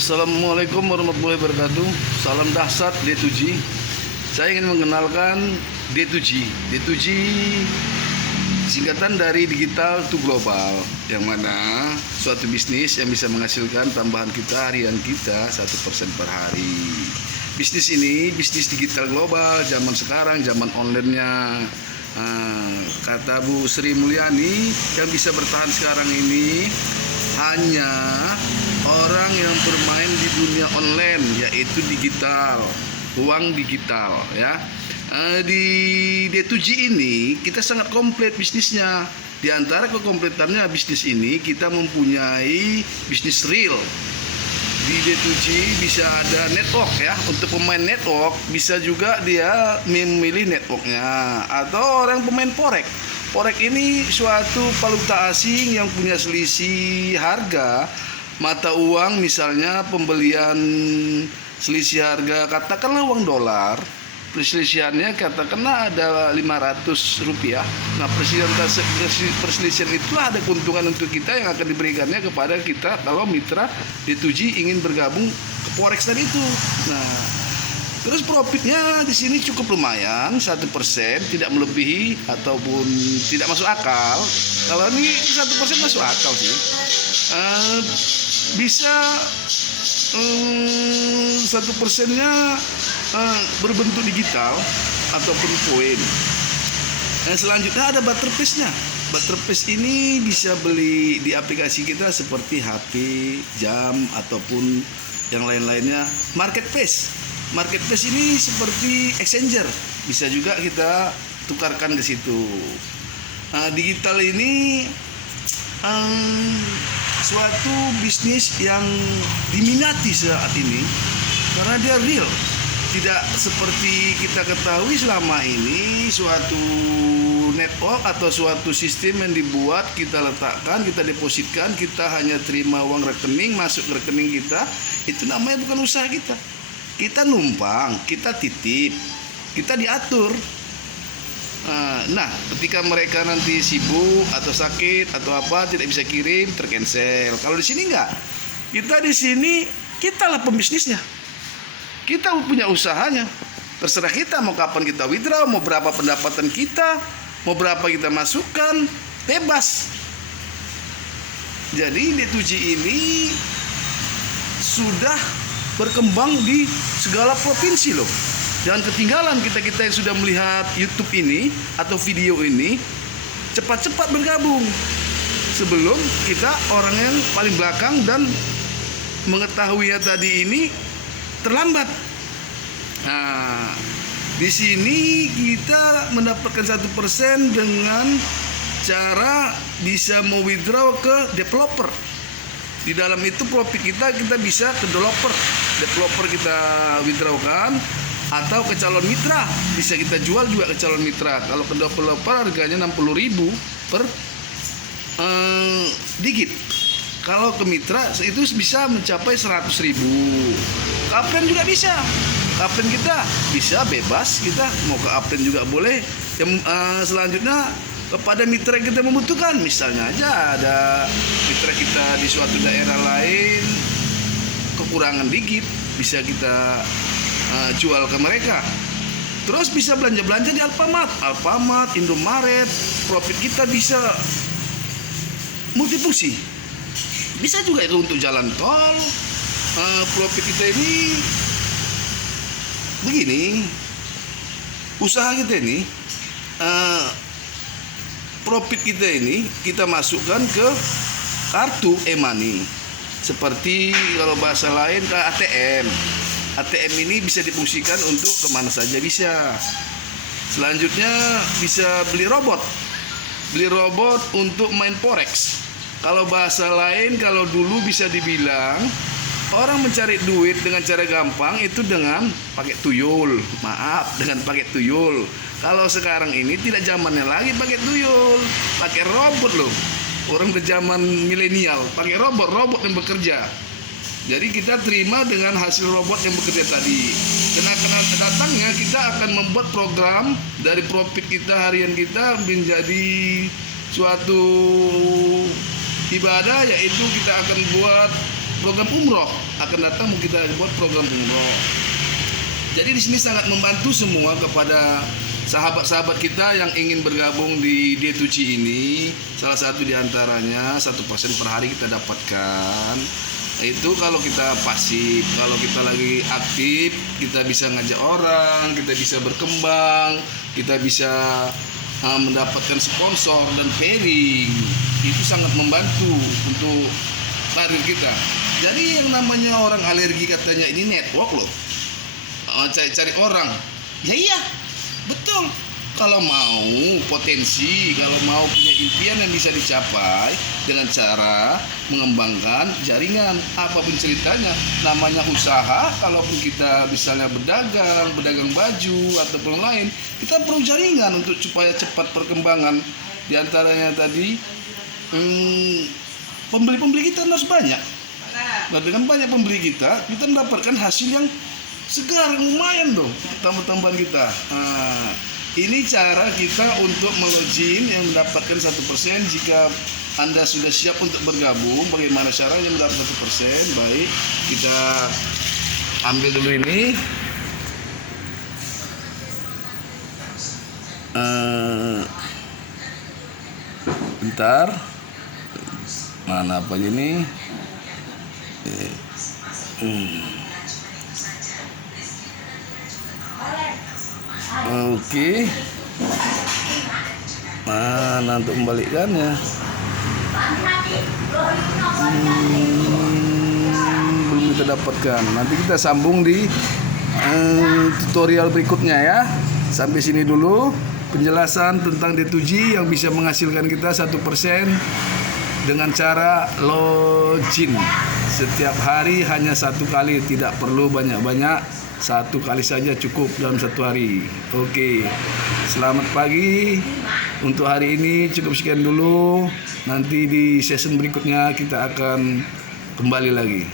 Assalamualaikum warahmatullahi wabarakatuh. Salam dahsyat D2G. Saya ingin mengenalkan D2G. D2G singkatan dari digital to global, yang mana suatu bisnis yang bisa menghasilkan tambahan kita harian kita 1% per hari. Bisnis ini bisnis digital global, zaman sekarang, zaman online-nya. Kata Bu Sri Mulyani, yang bisa bertahan sekarang ini hanya orang yang bermain di dunia online, yaitu digital, uang digital, ya. Di D2G ini kita sangat komplit bisnisnya. Di antara kekompletannya bisnis ini, kita mempunyai bisnis real. Di D2G bisa ada network, ya. Untuk pemain network bisa juga dia memilih networknya, atau orang pemain forex. Forex ini suatu valuta asing yang punya selisih harga mata uang, misalnya pembelian selisih harga katakanlah uang dolar, perselisihannya katakanlah ada 500 rupiah. Nah, perselisihan itulah ada keuntungan untuk kita yang akan diberikannya kepada kita kalau mitra D2G ingin bergabung ke forex tadi itu. Nah, terus profitnya di sini cukup lumayan, 1%, tidak melebihi ataupun tidak masuk akal. Kalau ini 1% masuk akal sih. Bisa 1%-nya berbentuk digital ataupun koin. Selanjutnya ada Butterpace-nya. Butterpace ini bisa beli di aplikasi kita seperti HP, jam, ataupun yang lain-lainnya. Marketplace ini seperti exchanger, bisa juga kita tukarkan ke situ. Digital ini suatu bisnis yang diminati saat ini karena dia real. Tidak seperti kita ketahui selama ini, suatu network atau suatu sistem yang dibuat, kita letakkan, kita depositkan, kita hanya terima uang rekening masuk ke rekening kita. Itu namanya bukan usaha kita. Kita numpang, kita titip, kita diatur. Nah, ketika mereka nanti sibuk atau sakit atau apa, tidak bisa kirim, tercancel. Kalau di sini enggak. Kita di sini, kitalah pembisnisnya. Kita punya usahanya. Terserah kita mau kapan kita withdraw, mau berapa pendapatan kita, mau berapa kita masukkan, bebas. Jadi D2G ini sudah berkembang di segala provinsi loh. Jangan ketinggalan kita yang sudah melihat YouTube ini atau video ini, cepat-cepat bergabung sebelum kita orang yang paling belakang dan mengetahuinya tadi ini terlambat. Nah, di sini kita mendapatkan 1% dengan cara bisa mau withdraw ke developer. Di dalam itu profit kita bisa ke developer kita withdrawkan, atau ke calon mitra, bisa kita jual juga ke calon mitra. Kalau ke developer harganya 60.000 per digit. Kalau ke mitra itu bisa mencapai 100.000. Uptrend juga bisa. Uptrend kita bisa bebas, kita mau ke uptrend juga boleh. Selanjutnya kepada mitra yang kita membutuhkan, misalnya aja ada mitra kita di suatu daerah lain kekurangan digit, bisa kita jual ke mereka. Terus bisa belanja-belanja di Alfamart, Indomaret. Profit kita bisa multifungsi. Bisa juga itu untuk jalan tol. Profit kita ini begini. Usaha kita ini, profit kita ini kita masukkan ke kartu e-money. Seperti kalau bahasa lain ke ATM. ATM ini bisa difungsikan untuk kemana saja bisa. Selanjutnya bisa beli robot untuk main forex. Kalau bahasa lain, kalau dulu bisa dibilang orang mencari duit dengan cara gampang itu dengan pakai tuyul. Dengan pakai tuyul. Kalau sekarang ini tidak zamannya lagi pakai tuyul, pakai robot loh. Orang udah zaman milenial, pakai robot yang bekerja. Jadi kita terima dengan hasil robot yang bekerja tadi. Dan akan datangnya kita akan membuat program dari profit kita harian kita menjadi suatu ibadah, yaitu kita akan buat program umroh akan datang, kita buat program umroh. Jadi di sini sangat membantu semua kepada sahabat-sahabat kita yang ingin bergabung di D2C ini. Salah satu diantaranya 1% per hari kita dapatkan. Itu kalau kita pasif, kalau kita lagi aktif, kita bisa ngajak orang, kita bisa berkembang, kita bisa mendapatkan sponsor dan pairing. Itu sangat membantu untuk karir kita. Jadi yang namanya orang alergi katanya ini network loh. Cari orang. Ya iya, betul. Kalau mau potensi, kalau mau punya impian yang bisa dicapai dengan cara mengembangkan jaringan, apapun ceritanya, namanya usaha. Kalaupun kita misalnya berdagang baju ataupun lain, kita perlu jaringan untuk supaya cepat perkembangan. Di antaranya tadi pembeli-pembeli kita harus banyak. Nah, dengan banyak pembeli kita mendapatkan hasil yang segar, lumayan dong tambahan kita. Ini cara kita untuk melogin yang mendapatkan 1%. Jika Anda sudah siap untuk bergabung, bagaimana caranya mendapat 1%? Baik, kita ambil dulu ini. Bentar, mana apa ini? Oke. Mana untuk membalikkannya? Belum kita dapatkan. Nanti kita sambung di tutorial berikutnya ya. Sampai sini dulu penjelasan tentang D2G yang bisa menghasilkan kita 1% dengan cara login. Setiap hari hanya 1 kali, tidak perlu banyak-banyak. 1 kali saja cukup dalam 1 hari. Oke, selamat pagi. Untuk hari ini cukup sekian dulu. Nanti di season berikutnya kita akan kembali lagi.